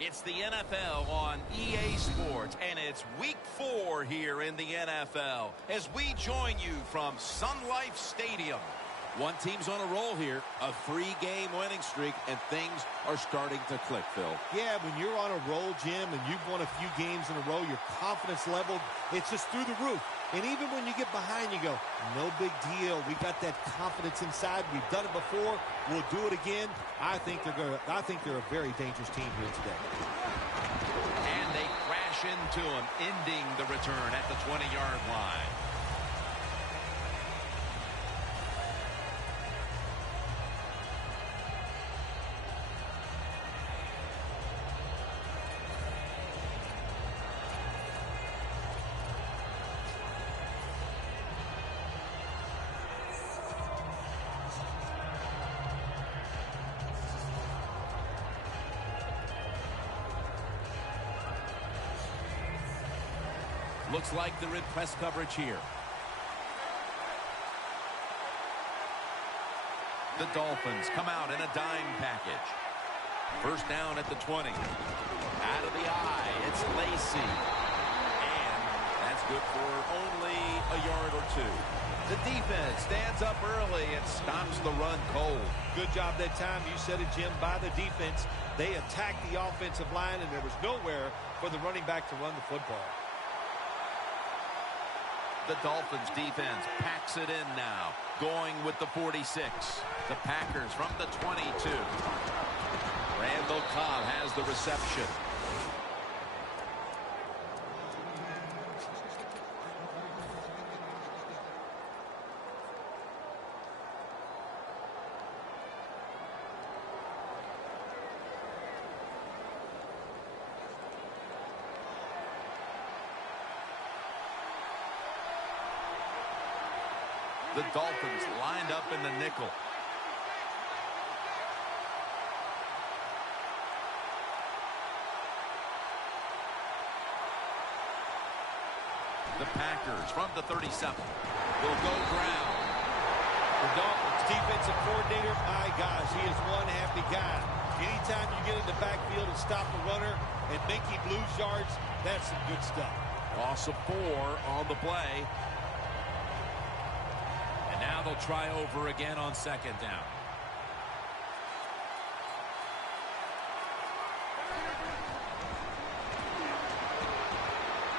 It's the NFL on EA Sports, and it's week 4 here in the NFL as we join you from Sun Life Stadium. One team's on a roll here, a 3-game winning streak, and things are starting to click, Phil. Yeah, when you're on a roll, Jim, and you've won a few games in a row, your confidence level, it's just through the roof. And even when you get behind, you go, no big deal. We got that confidence inside. We've done it before. We'll do it again. I think they're a very dangerous team here today. And they crash into him, ending the return at the 20-yard line. Looks like they're in press coverage here. The Dolphins come out in a dime package. First down at the 20. Out of the eye, it's Lacy. And that's good for only a yard or 2. The defense stands up early and stops the run cold. Good job that time. You said it, Jim, by the defense. They attacked the offensive line, and there was nowhere for the running back to run the football. The Dolphins defense packs it in now, going with the 46. The Packers from the 22. Randall Cobb has the reception. The Dolphins lined up in the nickel. The Packers from the 37 will go ground. The Dolphins defensive coordinator, my gosh, he is one happy guy. Anytime you get in the backfield and stop the runner and make him lose yards, that's some good stuff. Loss of 4 on the play. Now they'll try over again on second down.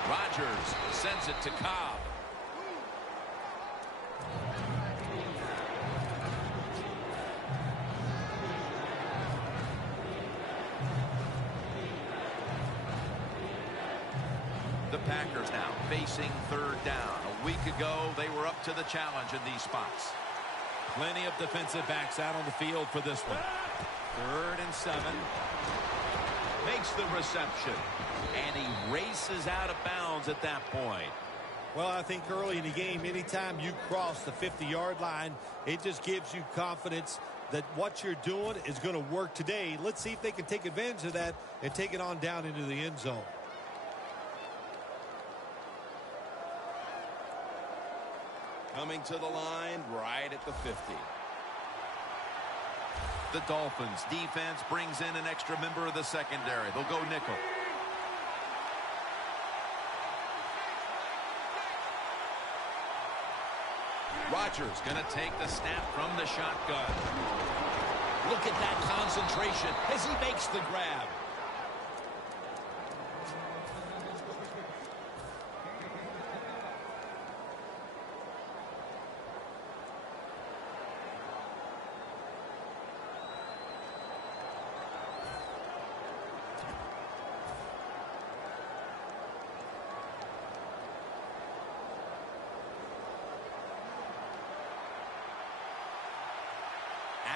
Rodgers sends it to Cobb. The Packers now facing third down. A week ago, they were up to the challenge in these spots. Plenty of defensive backs out on the field for this one. 3rd and 7. Makes the reception. And he races out of bounds at that point. Well, I think early in the game, anytime you cross the 50-yard line, it just gives you confidence that what you're doing is going to work today. Let's see if they can take advantage of that and take it on down into the end zone. Coming to the line right at the 50. The Dolphins defense brings in an extra member of the secondary. They'll go nickel. Rodgers going to take the snap from the shotgun. Look at that concentration as he makes the grab.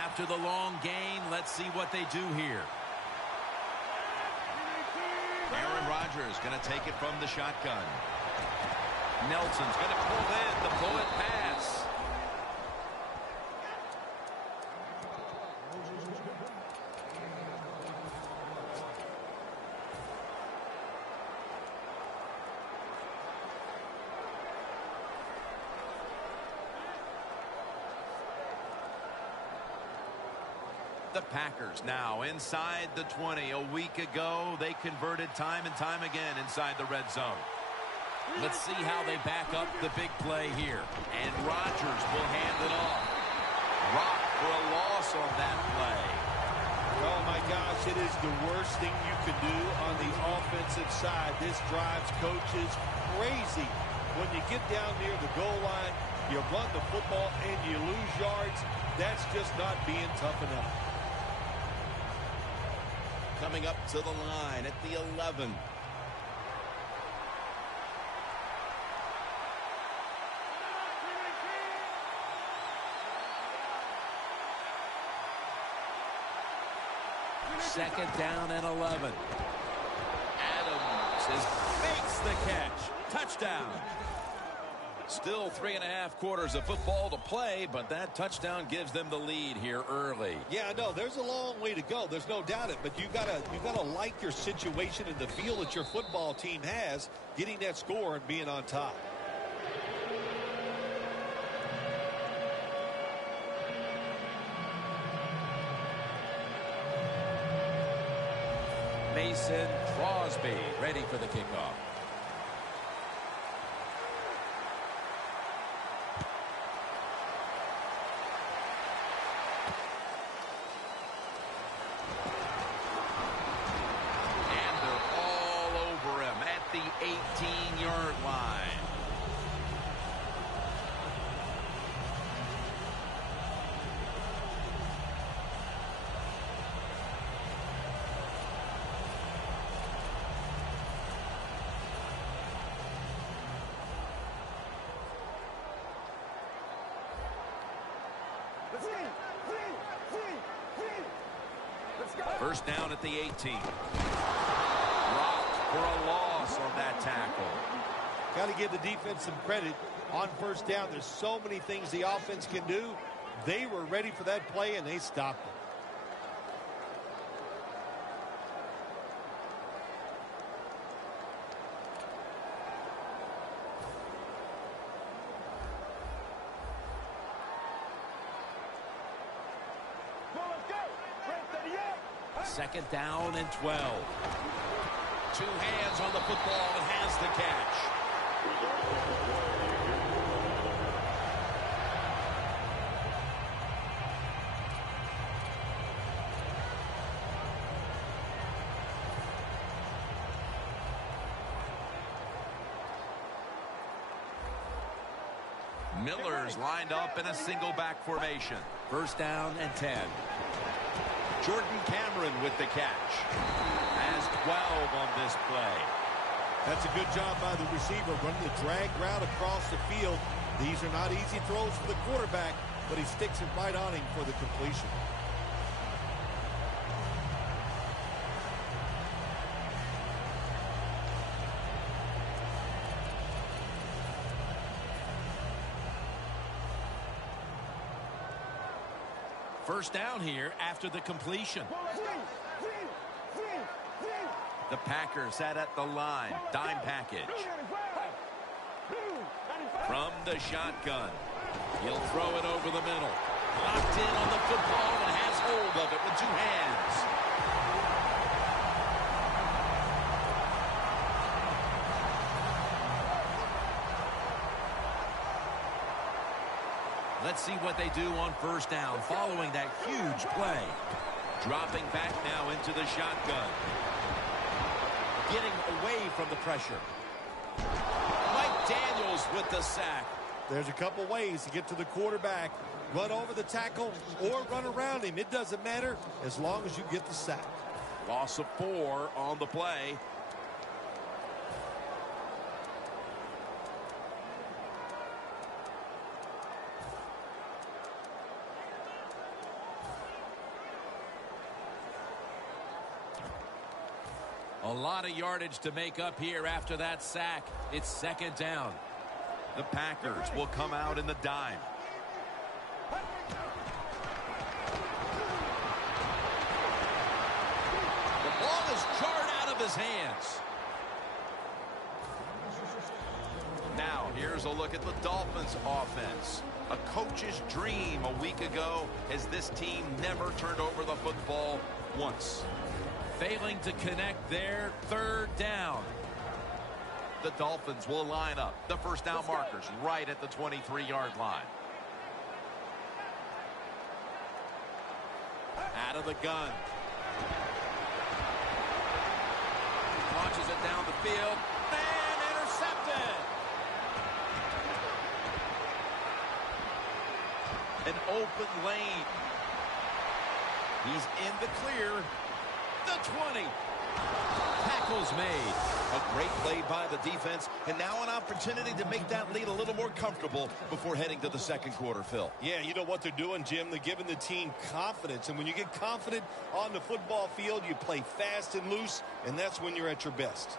After the long gain, let's see what they do here. Aaron Rodgers going to take it from the shotgun. Nelson's going to pull in the bullet pass. The Packers now inside the 20. A week ago, they converted time and time again inside the red zone. Let's see how they back up the big play here. And Rodgers will hand it off. Rock for a loss on that play. Oh, my gosh, it is the worst thing you can do on the offensive side. This drives coaches crazy. When you get down near the goal line, you run the football and you lose yards. That's just not being tough enough. Coming up to the line at the 11. Second down and 11. Adams makes the catch. Touchdown. Still 3.5 quarters of football to play, but that touchdown gives them the lead here early. Yeah, I know. There's a long way to go. There's no doubt it. But you gotta like your situation and the feel that your football team has, getting that score and being on top. Mason Crosby ready for the kickoff. And they're all over him at the 18-yard line. First down at the 18. Rock for a loss on that tackle. Got to give the defense some credit on first down. There's so many things the offense can do. They were ready for that play, and they stopped it. Second down and 12. Two hands on the football and has the catch. Miller's lined up in a single back formation. First down and 10. Jordan Cameron with the catch. Has 12 on this play. That's a good job by the receiver, running the drag route across the field. These are not easy throws for the quarterback, but he sticks it right on him for the completion. First down here after the completion. The Packers sat at the line. Dime package. From the shotgun. He'll throw it over the middle. Locked in on the football and has hold of it with two hands. Let's see what they do on first down following that huge play. Dropping back now into the shotgun. Getting away from the pressure. Mike Daniels with the sack. There's a couple ways to get to the quarterback. Run over the tackle or run around him. It doesn't matter as long as you get the sack. Loss of 4 on the play. A lot of yardage to make up here after that sack. It's second down. The Packers will come out in the dime. The ball is jarred out of his hands. Now, here's a look at the Dolphins offense. A coach's dream a week ago as this team never turned over the football once. Failing to connect there, third down. The Dolphins will line up. The first down markers right at the 23-yard line. Out of the gun. Launches it down the field. And intercepted. An open lane. He's in the clear. The 20. Tackles made. A great play by the defense, and now an opportunity to make that lead a little more comfortable before heading to the second quarter, Phil. Yeah, you know what they're doing, Jim? They're giving the team confidence, and when you get confident on the football field, you play fast and loose, and that's when you're at your best.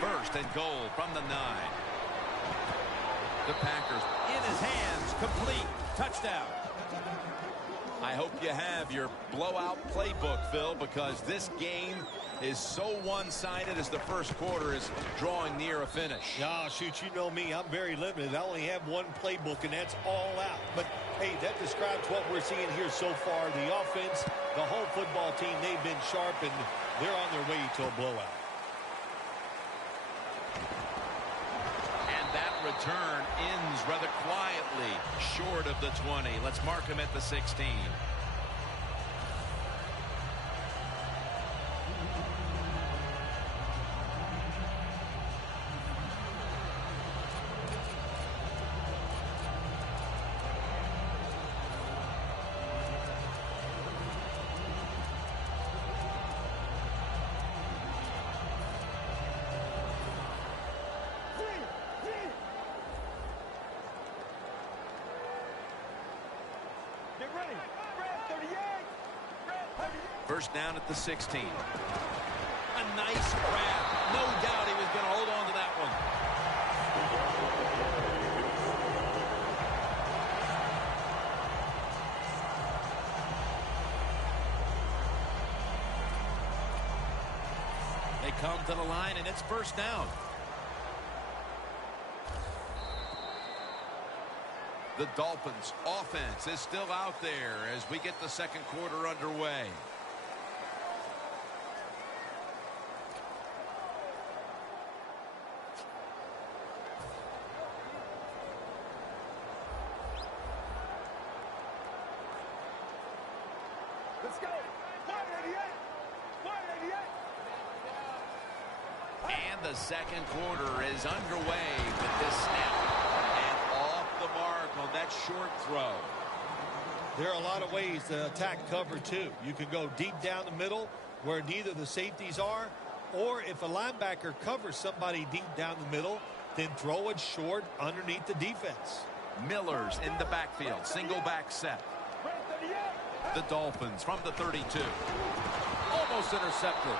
First and goal from the 9. The Packers in his hands, complete, touchdown. I hope you have your blowout playbook, Phil, because this game is so one-sided as the first quarter is drawing near a finish. Oh, shoot, you know me. I'm very limited. I only have one playbook, and that's all out. But, hey, that describes what we're seeing here so far. The offense, the whole football team, they've been sharp, and they're on their way to a blowout. Return ends rather quietly short of the 20. Let's mark him at the 16. First down at the 16. A nice grab. No doubt he was going to hold on to that one. They come to the line, and it's first down. The Dolphins offense is still out there as we get the second quarter underway. Let's go. 188. 188. And the second quarter is underway with this snap. And off the mark on that short throw. There are a lot of ways to attack cover, too. You can go deep down the middle where neither the safeties are, or if a linebacker covers somebody deep down the middle, then throw it short underneath the defense. Miller's in the backfield. Single back set. The Dolphins from the 32. Almost intercepted.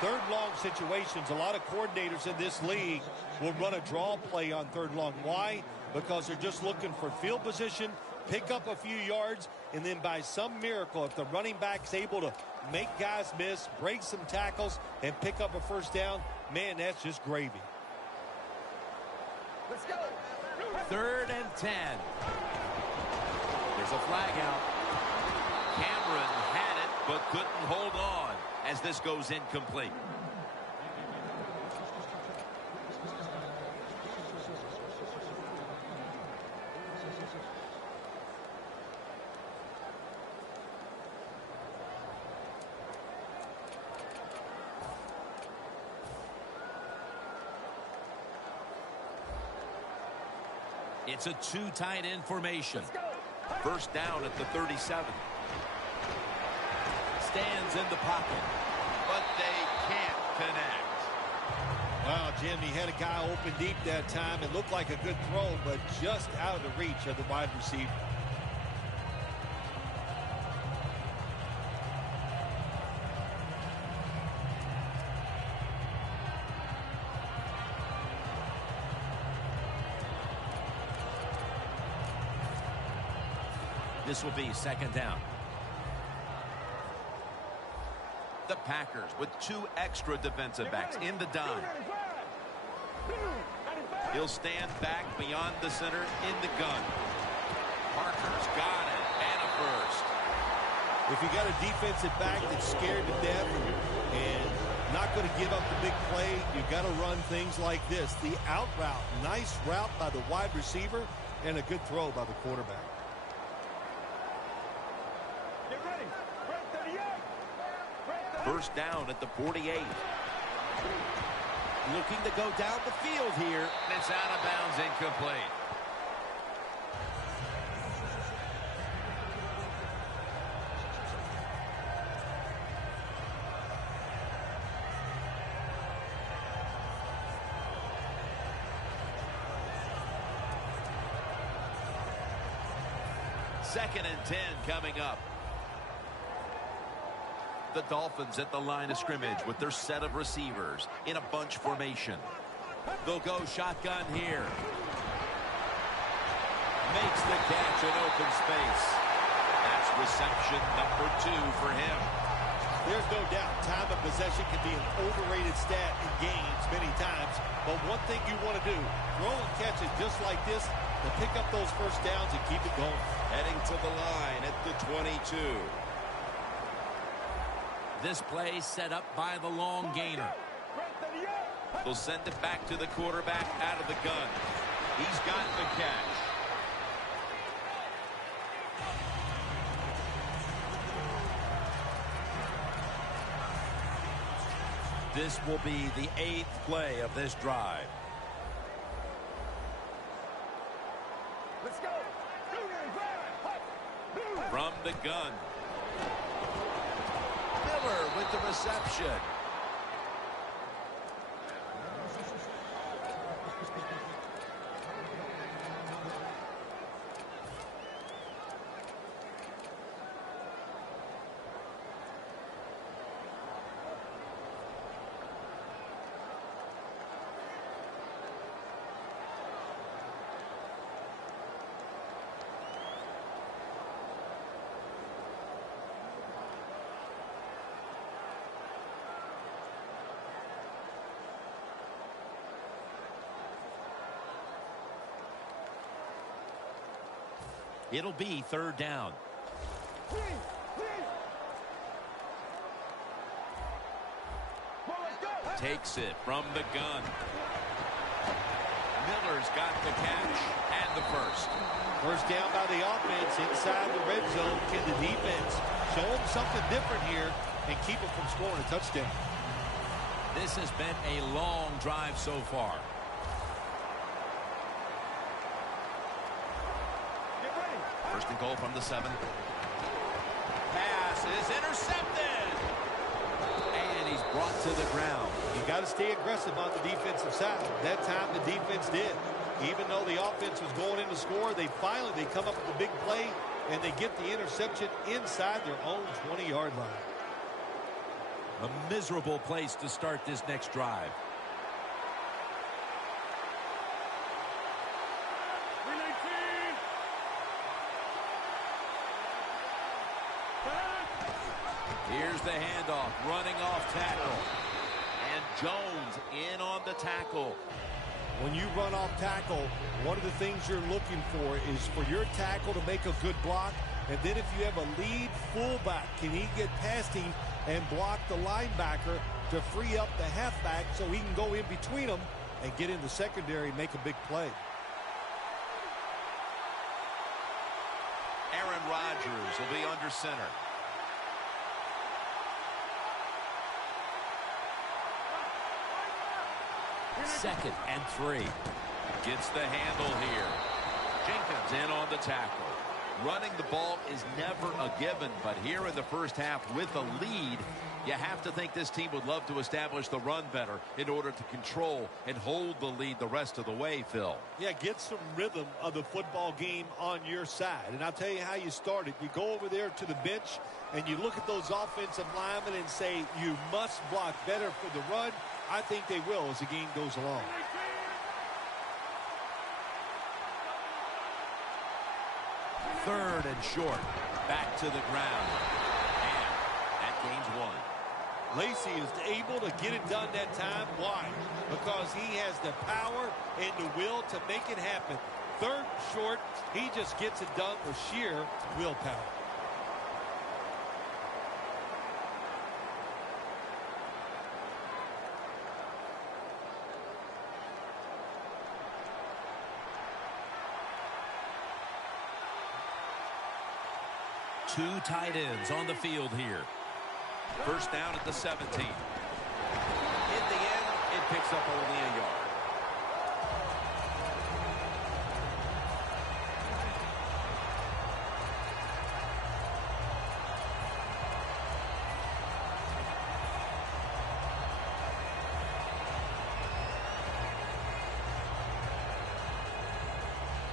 Third long situations, a lot of coordinators in this league will run a draw play on third long. Why? Because they're just looking for field position, pick up a few yards, and then by some miracle, if the running back's able to make guys miss, break some tackles, and pick up a first down, man, that's just gravy. Let's go. Third and 10. There's a flag out. Cameron had it, but couldn't hold on as this goes incomplete. It's a two tight end formation. First down at the 37. Stands in the pocket. But they can't connect. Wow, Jim, he had a guy open deep that time. It looked like a good throw, but just out of the reach of the wide receiver. This will be second down. The Packers with 2 extra defensive backs in the dime. He'll stand back beyond the center in the gun. Parker's got it, and a first. If you got a defensive back that's scared to death and not going to give up the big play, you got to run things like this. The out route, nice route by the wide receiver, and a good throw by the quarterback. Get ready. Right 38. First down at the 48. Looking to go down the field here. And it's out of bounds, incomplete. Second and 10 coming up. The Dolphins at the line of scrimmage with their set of receivers in a bunch formation. They'll go shotgun here. Makes the catch in open space. That's reception number 2 for him. There's no doubt time of possession can be an overrated stat in games many times, but one thing you want to do, throw and catch it just like this to pick up those first downs and keep it going. Heading to the line at the 22. This play set up by the long gainer. They'll send it back to the quarterback out of the gun. He's got the catch. This will be the 8th play of this drive. Let's go. From the gun. Miller with the reception. It'll be 3rd down. Takes it from the gun. Miller's got the catch and the first. First down by the offense inside the red zone. Can the defense show them something different here and keep them from scoring a touchdown? This has been a long drive so far. First and goal from the 7. Pass is intercepted. And he's brought to the ground. You got to stay aggressive on the defensive side. That time the defense did. Even though the offense was going in to score, they come up with a big play, and they get the interception inside their own 20-yard line. A miserable place to start this next drive. Here's the handoff, running off tackle. And Jones in on the tackle. When you run off tackle, one of the things you're looking for is for your tackle to make a good block. And then if you have a lead fullback, can he get past him and block the linebacker to free up the halfback so he can go in between them and get in the secondary and make a big play? Aaron Rodgers will be under center. Second and 3. Gets the handle here. Jenkins in on the tackle. Running the ball is never a given, but here in the first half with a lead, you have to think this team would love to establish the run better in order to control and hold the lead the rest of the way, Phil. Yeah, get some rhythm of the football game on your side. And I'll tell you how you start it. You go over there to the bench and you look at those offensive linemen and say, you must block better for the run. I think they will as the game goes along. Third and short. Back to the ground. And that gains 1. Lacy is able to get it done that time. Why? Because he has the power and the will to make it happen. Third and short, he just gets it done with sheer willpower. Two tight ends on the field here. First down at the 17. In the end, it picks up only a yard.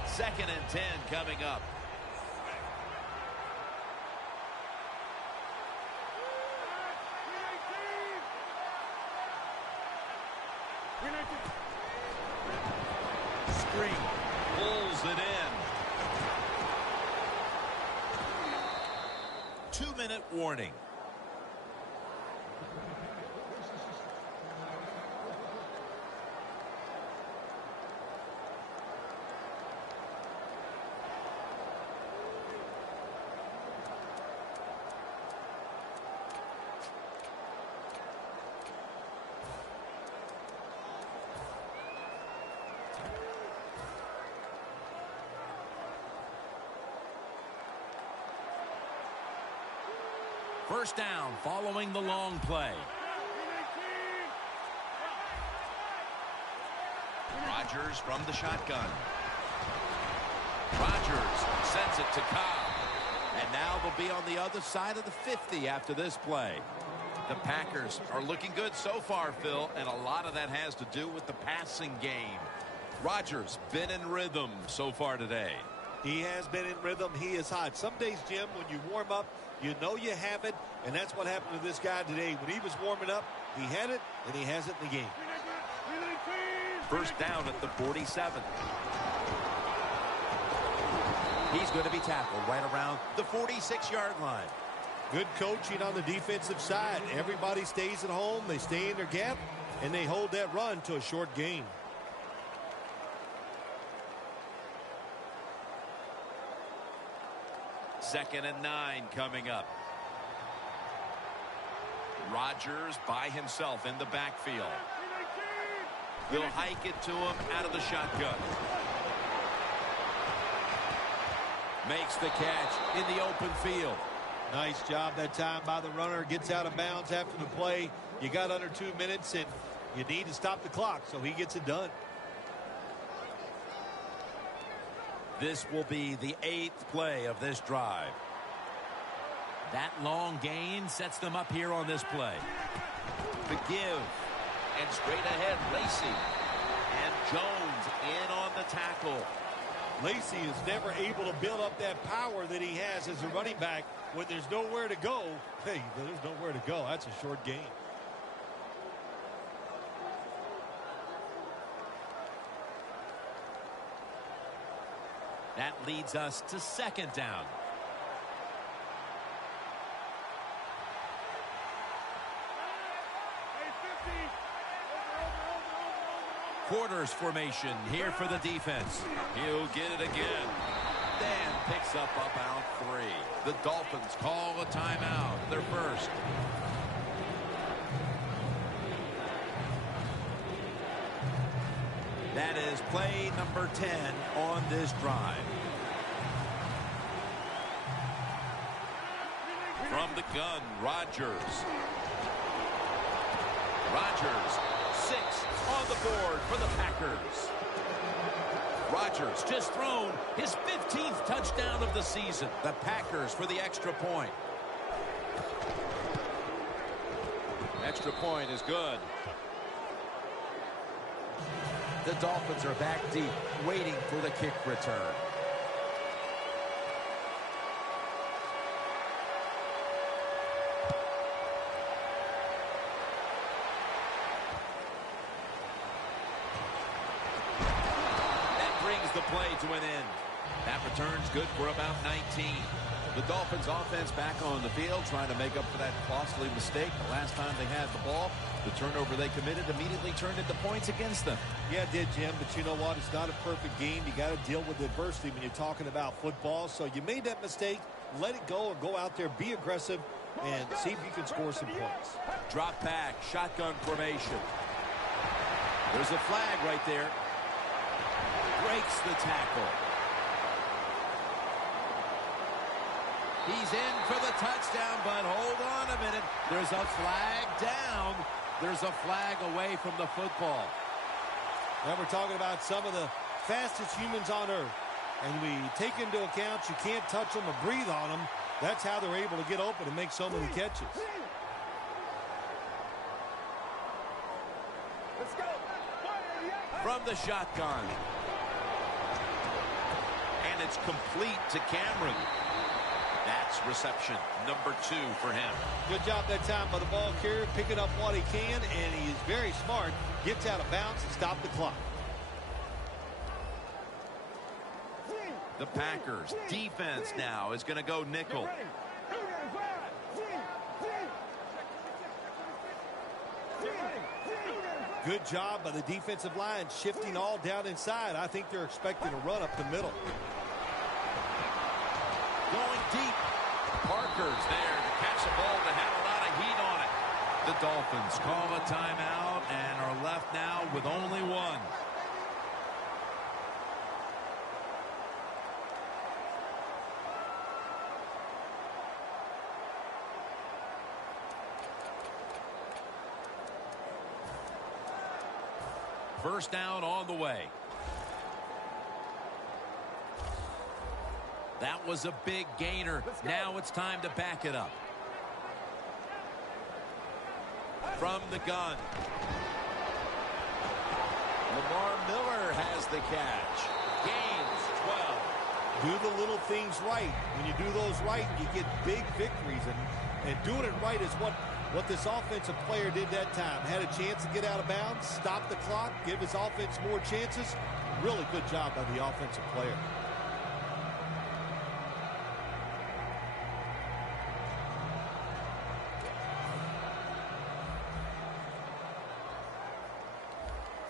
Second and 10 coming up. Screen. Pulls it in. 2-minute warning. First down following the long play. Rodgers from the shotgun. Rodgers sends it to Cobb. And now they'll be on the other side of the 50 after this play. The Packers are looking good so far, Phil, and a lot of that has to do with the passing game. Rodgers been in rhythm so far today. He has been in rhythm. He is hot. Some days, Jim, when you warm up, you know you have it, and that's what happened to this guy today. When he was warming up, he had it, and he has it in the game. First down at the 47. He's going to be tackled right around the 46-yard line. Good coaching on the defensive side. Everybody stays at home. They stay in their gap, and they hold that run to a short gain. Second and 9 coming up. Rodgers by himself in the backfield. They'll hike it to him out of the shotgun. Makes the catch in the open field. Nice job that time by the runner. Gets out of bounds after the play. You got under 2 minutes, and you need to stop the clock, so he gets it done. This will be the 8th play of this drive. That long gain sets them up here on this play. The give. And straight ahead, Lacy. And Jones in on the tackle. Lacy is never able to build up that power that he has as a running back. When there's nowhere to go, hey, there's nowhere to go. That's a short gain. That leads us to second down. Quarters formation here for the defense. He'll get it again. Then picks up about 3. The Dolphins call a timeout. Their first. That is play number 10 on this drive. From the gun, Rodgers. Rodgers, 6 on the board for the Packers. Rodgers just thrown his 15th touchdown of the season. The Packers for the extra point. Extra point is good. The Dolphins are back deep, waiting for the kick return. That brings the play to an end. That return's good for about 19. The Dolphins offense back on the field trying to make up for that costly mistake. The last time they had the ball, the turnover they committed immediately turned into points against them. Yeah, it did, Jim, but you know what? It's not a perfect game. You got to deal with adversity when you're talking about football. So you made that mistake, let it go, or go out there, be aggressive, and see if you can score some points. Drop back, shotgun formation. There's a flag right there. Breaks the tackle. He's in for the touchdown, but hold on a minute. There's a flag down. There's a flag away from the football. Now we're talking about some of the fastest humans on earth. And we take into account you can't touch them or breathe on them. That's how they're able to get open and make so many catches. Let's go. From the shotgun. And it's complete to Cameron. That's reception number 2 for him. Good job that time by the ball carrier, picking up what he can, and he is very smart. Gets out of bounds and stop the clock. The Packers defense now is going to go nickel. Good job by the defensive line, shifting all down inside. I think they're expecting a run up the middle. Going deep. Parker's there to catch the ball that had a lot of heat on it. The Dolphins call a timeout and are left now with only one. First down on the way. That was a big gainer. Now it's time to back it up. From the gun. Lamar Miller has the catch. Gains 12. Do the little things right. When you do those right, you get big victories. And doing it right is what this offensive player did that time. Had a chance to get out of bounds, stop the clock, give his offense more chances. Really good job by the offensive player.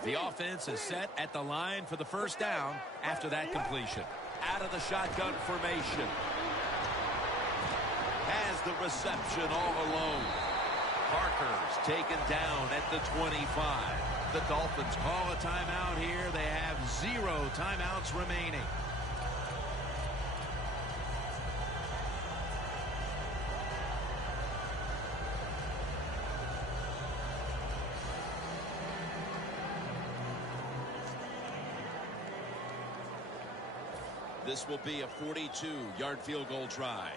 The offense is set at the line for the first down after that completion. Out of the shotgun formation. Has the reception all alone. Parker's taken down at the 25. The Dolphins call a timeout here. They have 0 timeouts remaining. This will be a 42-yard field goal try.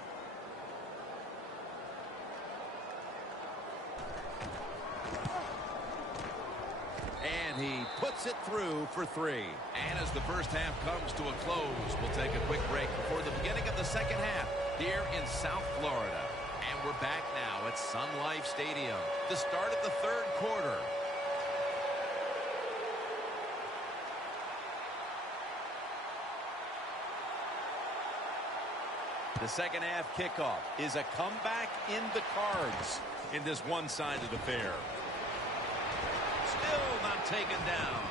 And he puts it through for 3. And as the first half comes to a close, we'll take a quick break before the beginning of the second half here in South Florida. And we're back now at Sun Life Stadium. The start of the third quarter. The second half kickoff is a comeback in the cards in this one-sided affair. Still not taken down.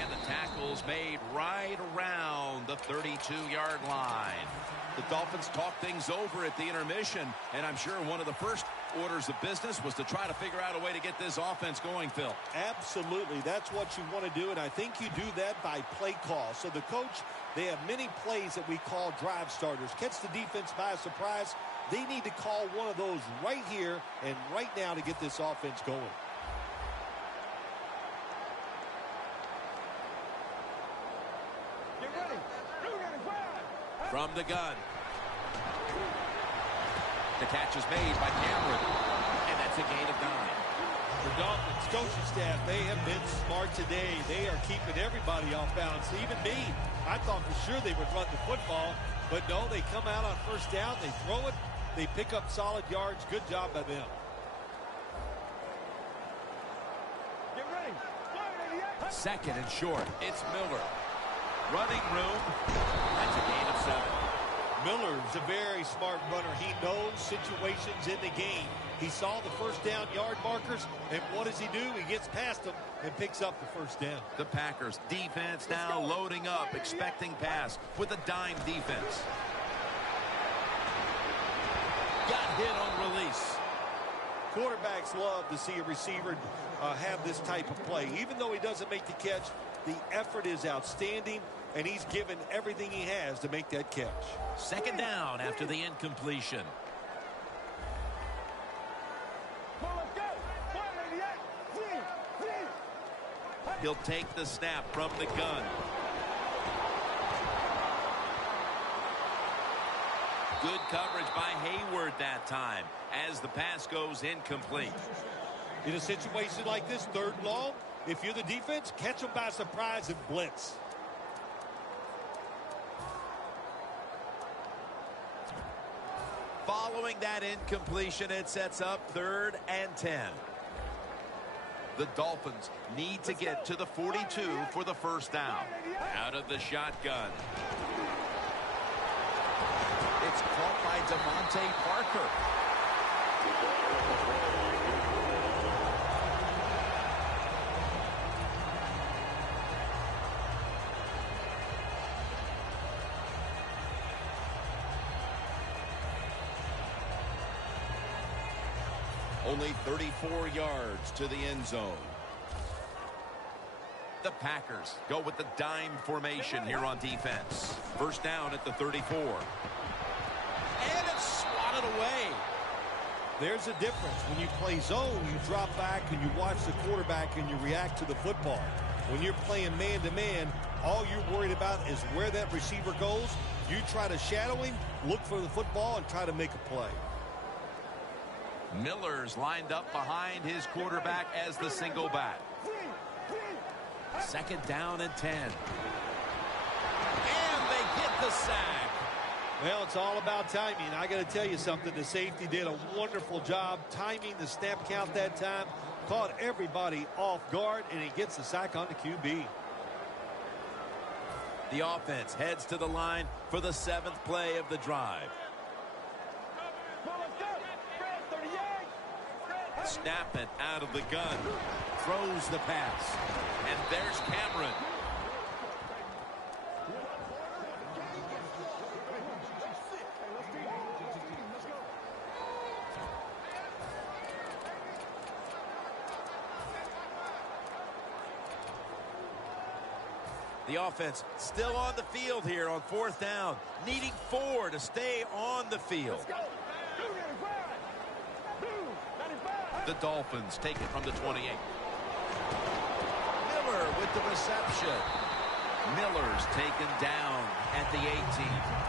And the tackle's made right around the 32-yard line. The Dolphins talked things over at the intermission, and I'm sure one of the first orders of business was to try to figure out a way to get this offense going, Phil. Absolutely. That's what you want to do, and I think you do that by play call. So the coach, they have many plays that we call drive starters. Catch the defense by surprise. They need to call one of those right here and right now to get this offense going. Get ready. From the gun. The catch is made by Cameron. And that's a gain of 9. The Dolphins coaching staff, they have been smart today. They are keeping everybody off balance, even me. I thought for sure they would run the football, but no, they come out on first down, they throw it, they pick up solid yards. Good job by them. Get ready. Second and short. It's Miller. running room. That's a gain of 7. Miller's a very smart runner. He knows situations in the game. He saw the first down yard markers, and what does he do? He gets past them and picks up the first down. The Packers defense now loading up, expecting pass with a dime defense. Got hit on release. Quarterbacks love to see a receiver have this type of play. Even though he doesn't make the catch, the effort is outstanding, and he's given everything he has to make that catch. Second down after the incompletion. He'll take the snap from the gun. Good coverage by Hayward that time as the pass goes incomplete. In a situation like this, 3rd and long, if you're the defense, catch them by surprise and blitz. Following that incompletion, it sets up 3rd and 10. The Dolphins need to get to the 42 for the first down. Out of the shotgun. It's caught by Devontae Parker. Only 34 yards to the end zone. The Packers go with the dime formation here on defense. First down at the 34. And it's swatted away. There's a difference. When you play zone, you drop back and you watch the quarterback and you react to the football. When you're playing man-to-man, all you're worried about is where that receiver goes. You try to shadow him, look for the football, and try to make a play. Miller's lined up behind his quarterback as the single back. Second down and 10. And they get the sack. Well, it's all about timing. I got to tell you something. The safety did a wonderful job timing the snap count that time. Caught everybody off guard, and he gets the sack on the QB. The offense heads to the line for the 7th play of the drive. Snap it out of the gun. Throws the pass. And there's Cameron. The offense still on the field here on 4th down. Needing 4 to stay on the field. The Dolphins take it from the 28. Miller with the reception. Miller's taken down at the 18.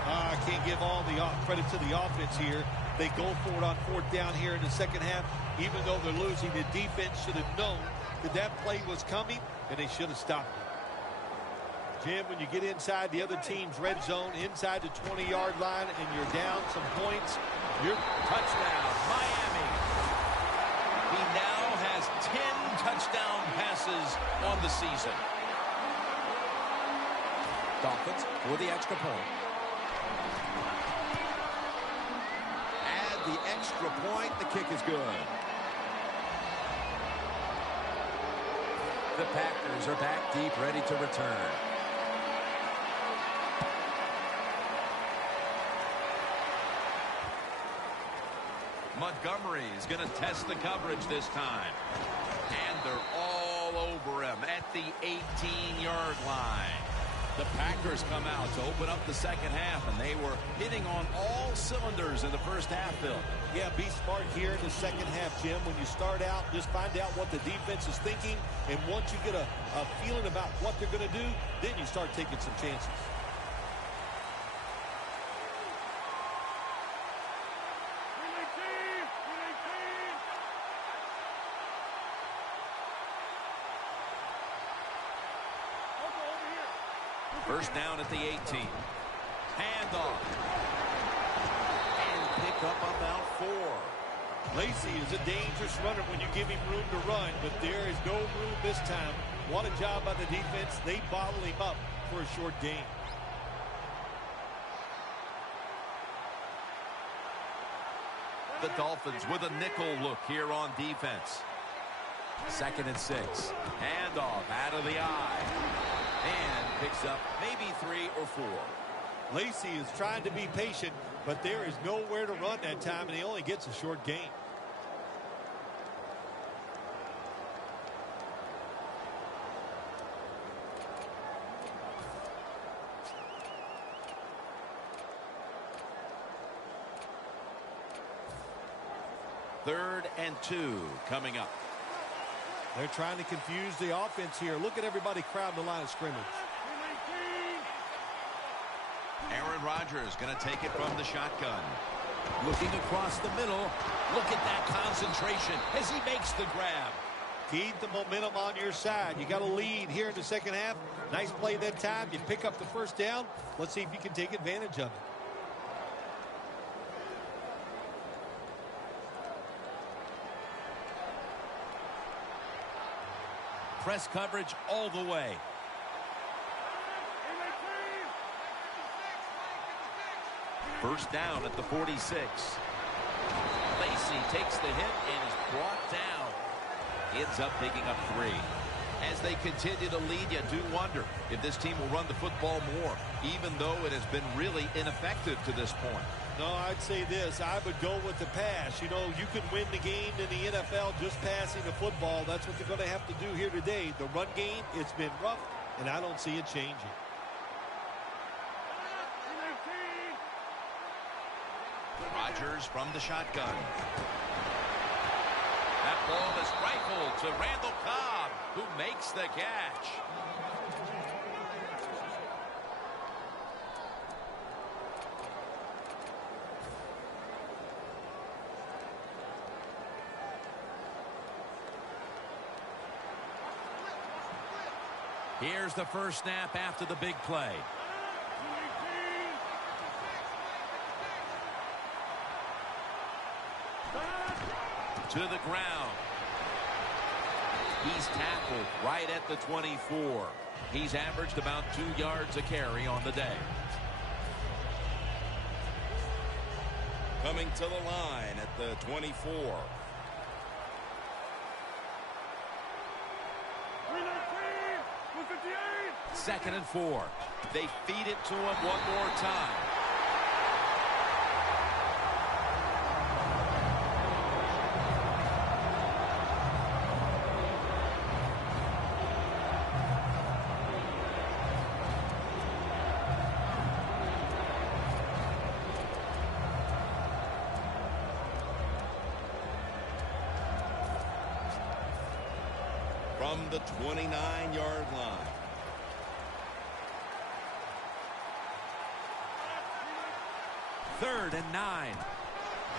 I can't give all the credit to the offense here. They go for it on 4th down here in the second half. Even though they're losing, the defense should have known that play was coming, and they should have stopped it. Jim, when you get inside the other team's red zone, inside the 20-yard line, and you're down some points, you're touchdown, Miami. He now has 10 touchdown passes on the season. Dolphins for the extra point. Add the extra point. The kick is good. The Packers are back deep, ready to return. Montgomery is going to test the coverage this time. And they're all over him at the 18-yard line. The Packers come out to open up the second half, and they were hitting on all cylinders in the first half, Bill. Yeah, be smart here in the second half, Jim. When you start out, just find out what the defense is thinking, and once you get a feeling about what they're going to do, then you start taking some chances. First down at the 18. Handoff. And pick up about 4. Lacy is a dangerous runner when you give him room to run, but there is no room this time. What a job by the defense. They bottle him up. for a short gain. The Dolphins with a nickel look here on defense. 2nd and 6. Handoff out of the eye. And picks up maybe 3 or 4. Lacy is trying to be patient, but there is nowhere to run that time, and he only gets a short gain. Third and 2 coming up. They're trying to confuse the offense here. Look at everybody crowding the line of scrimmage. Aaron Rodgers going to take it from the shotgun. Looking across the middle. Look at that concentration as he makes the grab. Keep the momentum on your side. You got a lead here in the second half. Nice play that time. You pick up the first down. Let's see if you can take advantage of it. Press coverage all the way. First down at the 46. Lacy takes the hit and is brought down. Ends up picking up 3. As they continue to lead, you do wonder if this team will run the football more, even though it has been really ineffective to this point. No, I'd say this. I would go with the pass. You know, you can win the game in the NFL just passing the football. That's what they're going to have to do here today. The run game, it's been rough, and I don't see it changing. Rodgers from the shotgun. That ball is rifled to Randall Cobb, who makes the catch. Here's the first snap after the big play. To the ground. He's tackled right at the 24. He's averaged about 2 yards a carry on the day. Coming to the line at the 24. Second and 4. They feed it to him one more time. From the 29-yard line. Third and 9.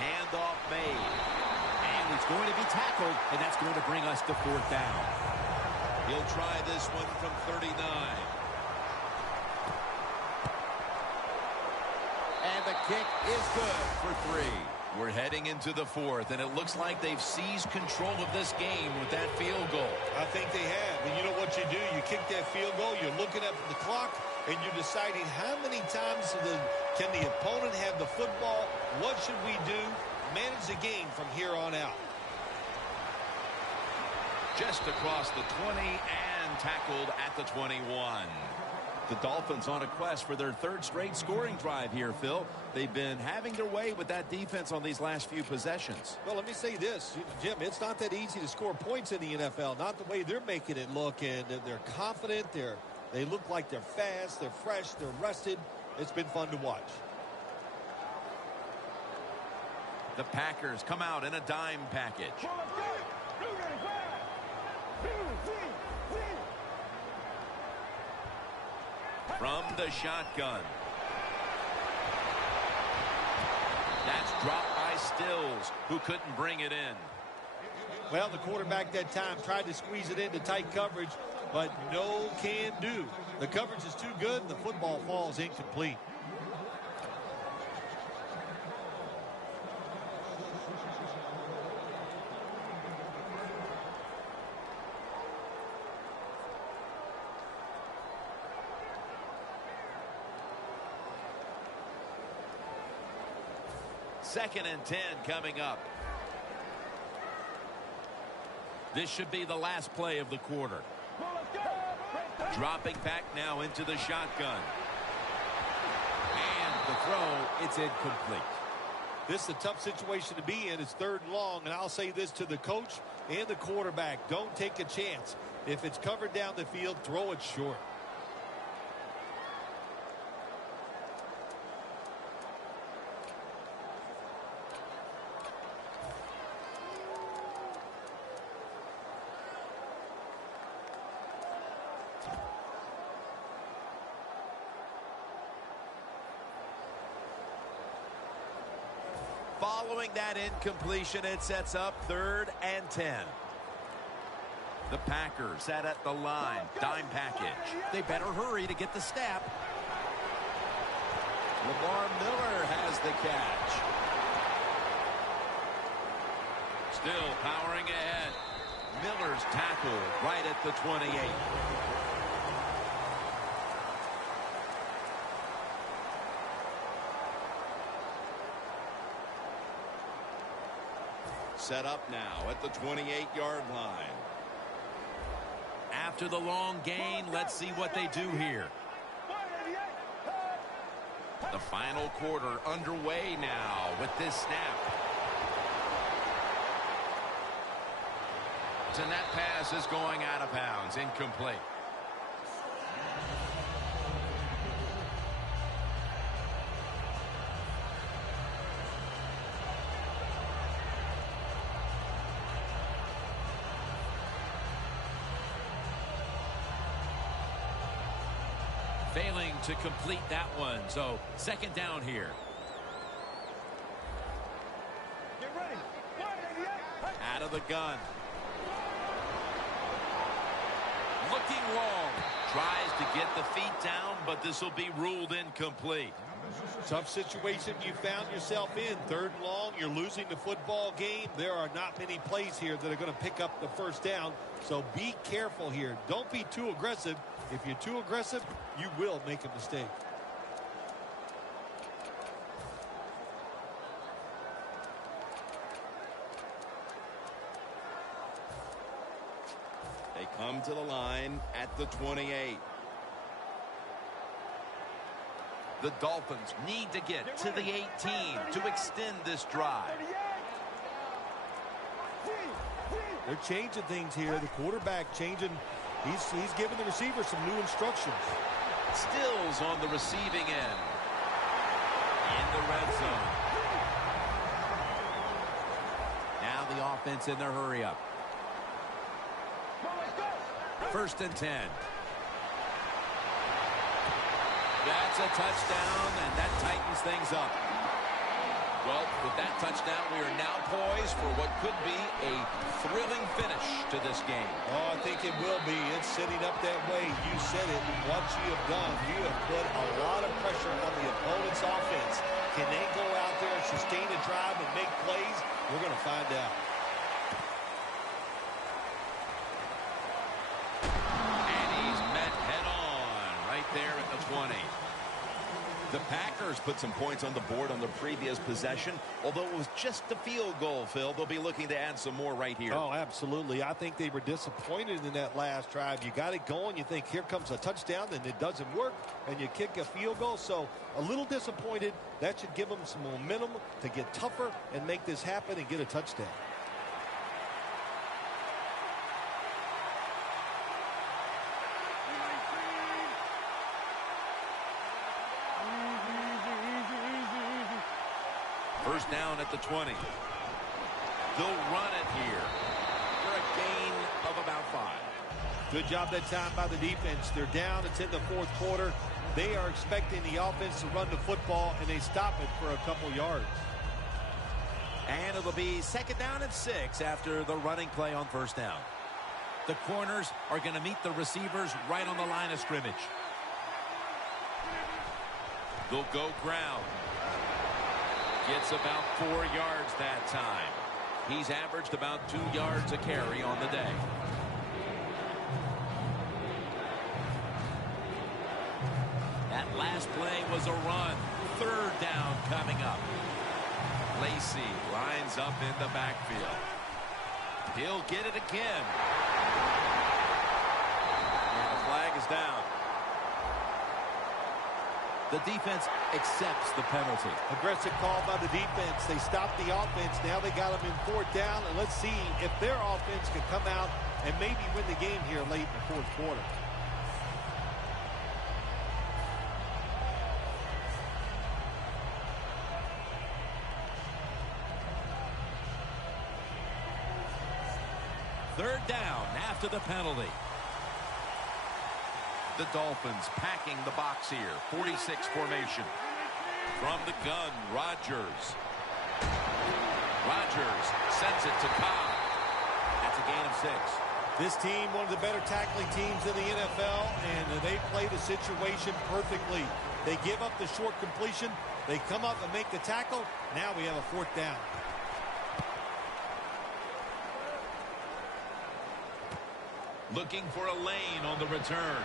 Handoff made. And he's going to be tackled, and that's going to bring us to 4th down. He'll try this one from 39. And the kick is good for 3. We're heading into the 4th, and it looks like they've seized control of this game with that field goal. I think they have. And you know what you do? You kick that field goal, you're looking at the clock, and you're deciding how many times can the opponent have the football? What should we do? Manage the game from here on out. Just across the 20 and tackled at the 21. The Dolphins on a quest for their 3rd straight scoring drive here, Phil. They've been having their way with that defense on these last few possessions. Well, let me say this, Jim, it's not that easy to score points in the NFL, not the way they're making it look, and they're confident, they look like they're fast, they're fresh, they're rested. It's been fun to watch. The Packers come out in a dime package. From the shotgun. That's dropped by Stills, who couldn't bring it in. Well, the quarterback that time tried to squeeze it into tight coverage, but no can do. The coverage is too good, and the football falls incomplete. 2nd and 10 coming up. This should be the last play of the quarter. Dropping back now into the shotgun. And the throw, it's incomplete. This is a tough situation to be in. It's 3rd and long, and I'll say this to the coach and the quarterback. Don't take a chance. If it's covered down the field, throw it short. Following that incompletion, it sets up 3rd and 10. The Packers set at the line. Dime package. They better hurry to get the snap. Lamar Miller has the catch. Still powering ahead. Miller's tackle right at the 28. Set up now at the 28-yard line. After the long gain, let's see what they do here. The final quarter underway now with this snap. And that pass is going out of bounds, incomplete. Failing to complete that one, so 2nd down here. Get ready. Out of the gun. Looking long. Tries to get the feet down, but this will be ruled incomplete. Tough situation you found yourself in. 3rd and long, you're losing the football game. There are not many plays here that are going to pick up the 1st down, so be careful here. Don't be too aggressive. If you're too aggressive, you will make a mistake. They come to the line at the 28. The Dolphins need to get to the 18 to extend this drive. They're changing things here. The quarterback changing. He's giving the receiver some new instructions. Stills on the receiving end. In the red zone. Now the offense in their hurry up. 1st and 10. That's a touchdown, and that tightens things up. Well, with that touchdown, we are now poised for what could be a thrilling finish to this game. Oh, I think it will be. It's setting up that way. You said it. What you have done, you have put a lot of pressure on the opponent's offense. Can they go out there and sustain a drive and make plays? We're going to find out. And he's met head-on right there at the 20. The Packers put some points on the board on the previous possession. Although it was just a field goal, Phil, they'll be looking to add some more right here. Oh, absolutely. I think they were disappointed in that last drive. You got it going. You think here comes a touchdown, and it doesn't work, and you kick a field goal. So a little disappointed. That should give them some momentum to get tougher and make this happen and get a touchdown. First down at the 20. They'll run it here for a gain of about 5. Good job that time by the defense. They're down. It's in the 4th quarter. They are expecting the offense to run the football, and they stop it for a couple yards. And it'll be 2nd down and 6 after the running play on 1st down. The corners are going to meet the receivers right on the line of scrimmage. They'll go ground. Gets about 4 yards that time. He's averaged about 2 yards a carry on the day. That last play was a run. 3rd down coming up. Lacey lines up in the backfield. He'll get it again. And the flag is down. The defense accepts the penalty. Aggressive call by the defense. They stopped the offense. Now they got them in 4th down. And let's see if their offense can come out and maybe win the game here late in the 4th quarter. Third down after the penalty. The Dolphins packing the box here. 46 formation. From the gun, Rodgers. Rodgers sends it to Cobb. That's a gain of 6. This team, one of the better tackling teams in the NFL, and they play the situation perfectly. They give up the short completion. They come up and make the tackle. Now we have a 4th down. Looking for a lane on the return.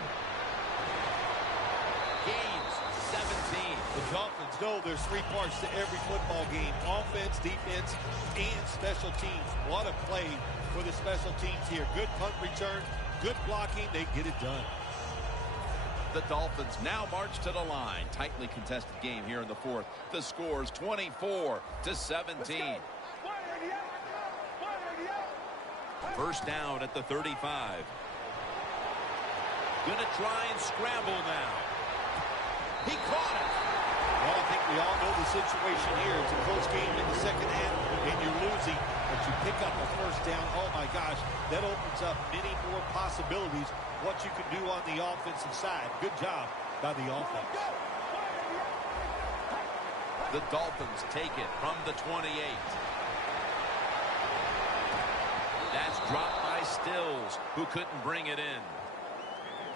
Gains 17. The Dolphins know there's 3 parts to every football game: offense, defense, and special teams. What a play for the special teams here. Good punt return, good blocking. They get it done. The Dolphins now march to the line. Tightly contested game here in the 4th. The score's 24-17. First down at the 35. Gonna try and scramble now. He caught it. Well, I think we all know the situation here. It's a close game in the 2nd half, and you're losing, but you pick up a 1st down. Oh, my gosh, that opens up many more possibilities, what you can do on the offensive side. Good job by the offense. The Dolphins take it from the 28. That's dropped by Stills, who couldn't bring it in.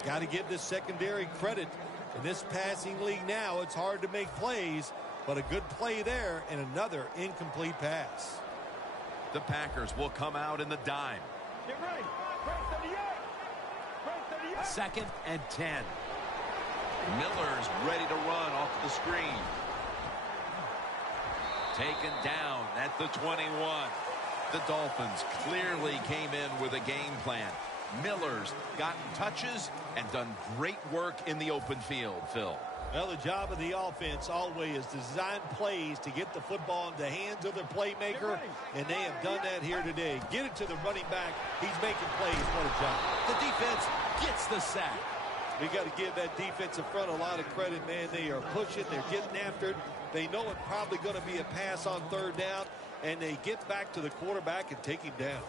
Got to give this secondary credit. In this passing league now, it's hard to make plays, but a good play there and another incomplete pass. The Packers will come out in the dime. Get ready. Break 38. 2nd and 10. Miller's ready to run off the screen. Taken down at the 21. The Dolphins clearly came in with a game plan. Miller's gotten touches and done great work in the open field, Phil. Well, the job of the offense always is to design plays to get the football in the hands of their playmaker, and they have done that here today. Get it to the running back. He's making plays. What a job. The defense gets the sack. We got to give that defensive front a lot of credit, man. They are pushing. They're getting after it. They know it's probably going to be a pass on 3rd down, and they get back to the quarterback and take him down.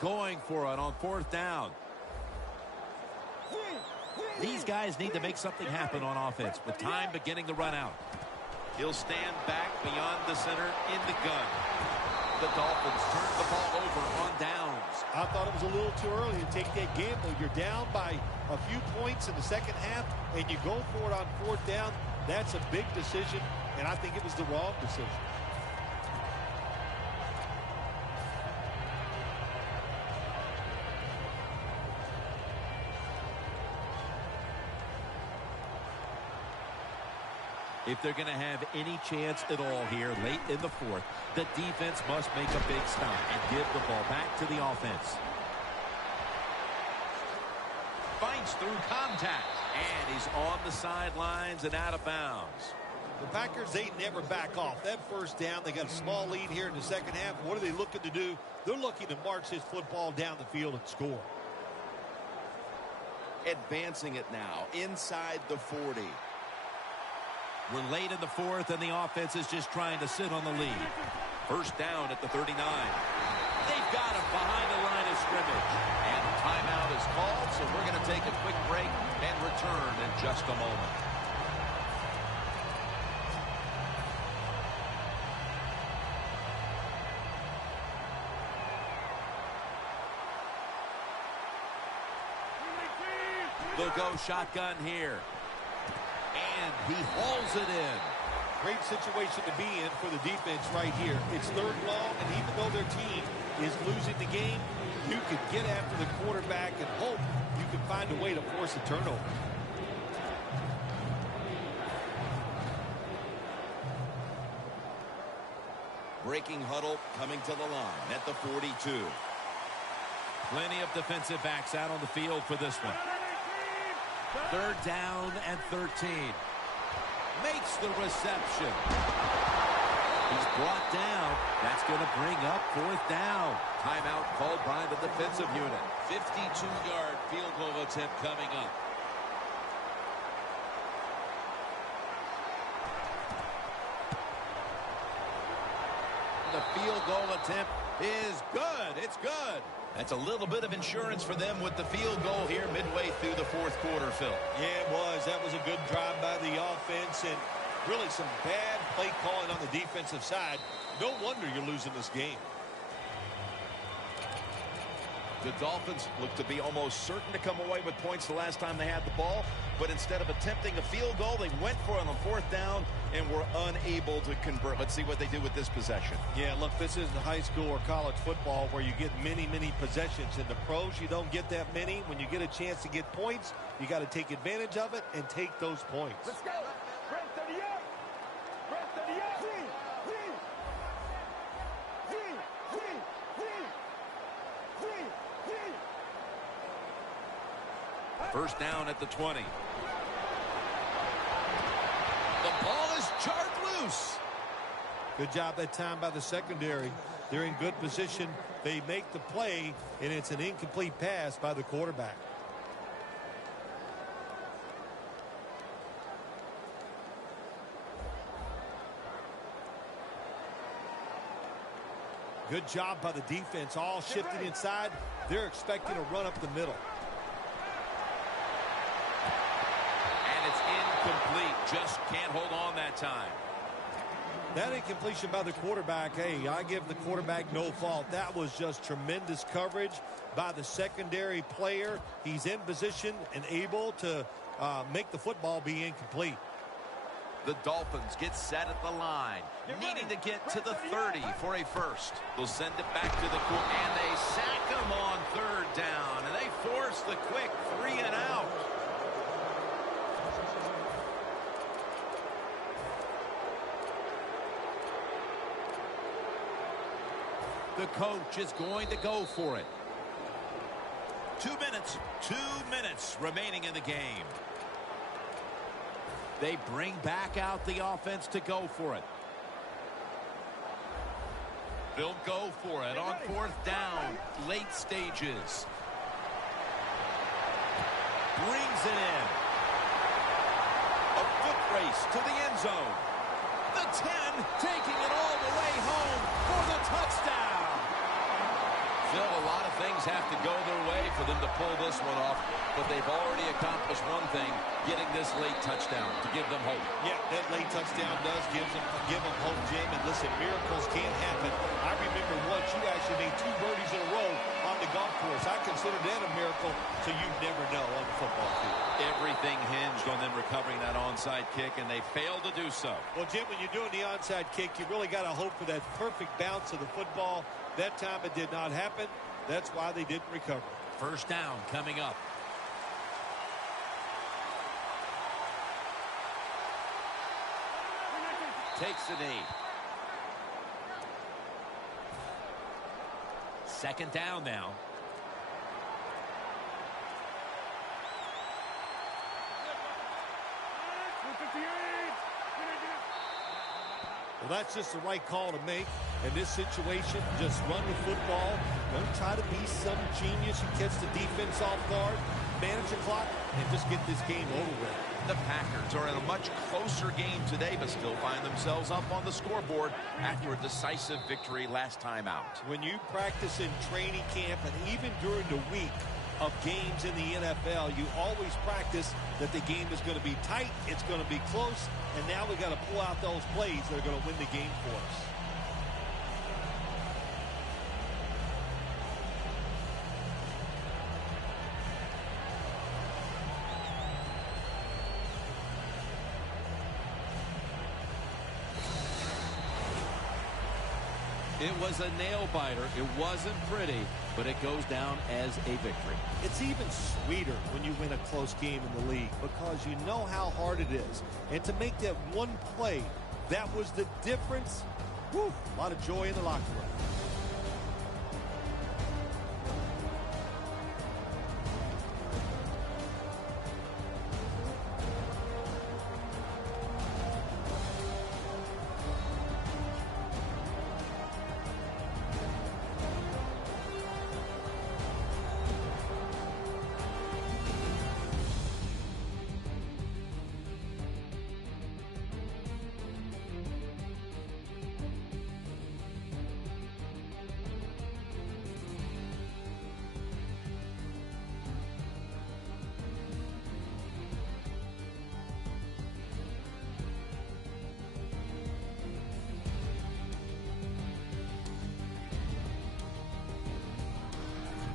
Going for it on 4th down. These guys need to make something happen on offense with time beginning to run out. He'll stand back beyond the center in the gun. The Dolphins turn the ball over on downs. I thought it was a little too early to take that gamble. You're down by a few points in the 2nd half, and you go for it on 4th down. That's a big decision, and I think it was the wrong decision. If they're going to have any chance at all here late in the 4th, the defense must make a big stop and give the ball back to the offense. Fights through contact, and he's on the sidelines and out of bounds. The Packers, they never back off. That 1st down, they got a small lead here in the 2nd half. What are they looking to do? They're looking to march this football down the field and score. Advancing it now inside the 40. We're late in the 4th, and the offense is just trying to sit on the lead. First down at the 39. They've got him behind the line of scrimmage. And the timeout is called, so we're going to take a quick break and return in just a moment. They'll go shotgun here. And he hauls it in. Great situation to be in for the defense right here. It's third and long, and even though their team is losing the game, you could get after the quarterback and hope you can find a way to force a turnover. Breaking huddle coming to the line at the 42. Plenty of defensive backs out on the field for this one. Third down and 13. Makes the reception. He's brought down. That's going to bring up fourth down. Timeout called by the defensive unit. 52-yard field goal attempt coming up. The field goal attempt is good. It's good. That's a little bit of insurance for them with the field goal here midway through the fourth quarter, Phil. Yeah, it was. That was a good drive by the offense and really some bad play calling on the defensive side. No wonder you're losing this game. The Dolphins look to be almost certain to come away with points the last time they had the ball, but instead of attempting a field goal, they went for it on fourth down and were unable to convert. Let's see what they do with this possession. Yeah, look, this isn't high school or college football where you get many possessions. In the pros, you don't get that many. When you get a chance to get points, you got to take advantage of it and take those points. Let's go. Red 38. Red 38. First down at the 20. The ball is charged loose. Good job that time by the secondary. They're in good position. They make the play, and it's an incomplete pass by the quarterback. Good job by the defense. All shifting inside. They're expecting a run up the middle. Complete. Just can't hold on that time. That incompletion by the quarterback, hey, I give the quarterback no fault. That was just tremendous coverage by the secondary player. He's in position and able to make the football be incomplete. The Dolphins get set at the line, needing to get to the 30 for a first. They'll send it back to the court, and they sack him on third down, and they force the quick 3 and out. The coach is going to go for it. 2 minutes remaining in the game. They bring back out the offense to go for it. They'll go for it on fourth down, late stages. Brings it in. A foot race to the end zone. The 10 taking it all the way home for the touchdown. Phil, a lot of things have to go their way for them to pull this one off, but they've already accomplished one thing, getting this late touchdown to give them hope. Yeah, that late touchdown does give them hope, Jim. And listen, miracles can happen. I remember once you actually made 2 birdies in a row on the golf course. I consider that a miracle, so you never know on the football field. Everything hinged on them recovering that onside kick, and they failed to do so. Well, Jim, when you're doing the onside kick, you really got to hope for that perfect bounce of the football. That time it did not happen. That's why they didn't recover. First down coming up. Takes the knee. Second down now. Well, that's just the right call to make. In this situation, just run the football. Don't try to be some genius who gets the defense off guard. Manage the clock and just get this game over with. The Packers are in a much closer game today, but still find themselves up on the scoreboard after a decisive victory last time out. When you practice in training camp and even during the week of games in the NFL, you always practice that the game is going to be tight, it's going to be close, and now we got to pull out those plays that are going to win the game for us. It was a nail-biter. It wasn't pretty, but it goes down as a victory. It's even sweeter when you win a close game in the league because you know how hard it is. And to make that one play, that was the difference. Woo, a lot of joy in the locker room.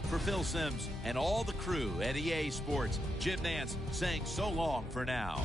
For Phil Simms and all the crew at EA Sports, Jim Nantz saying so long for now.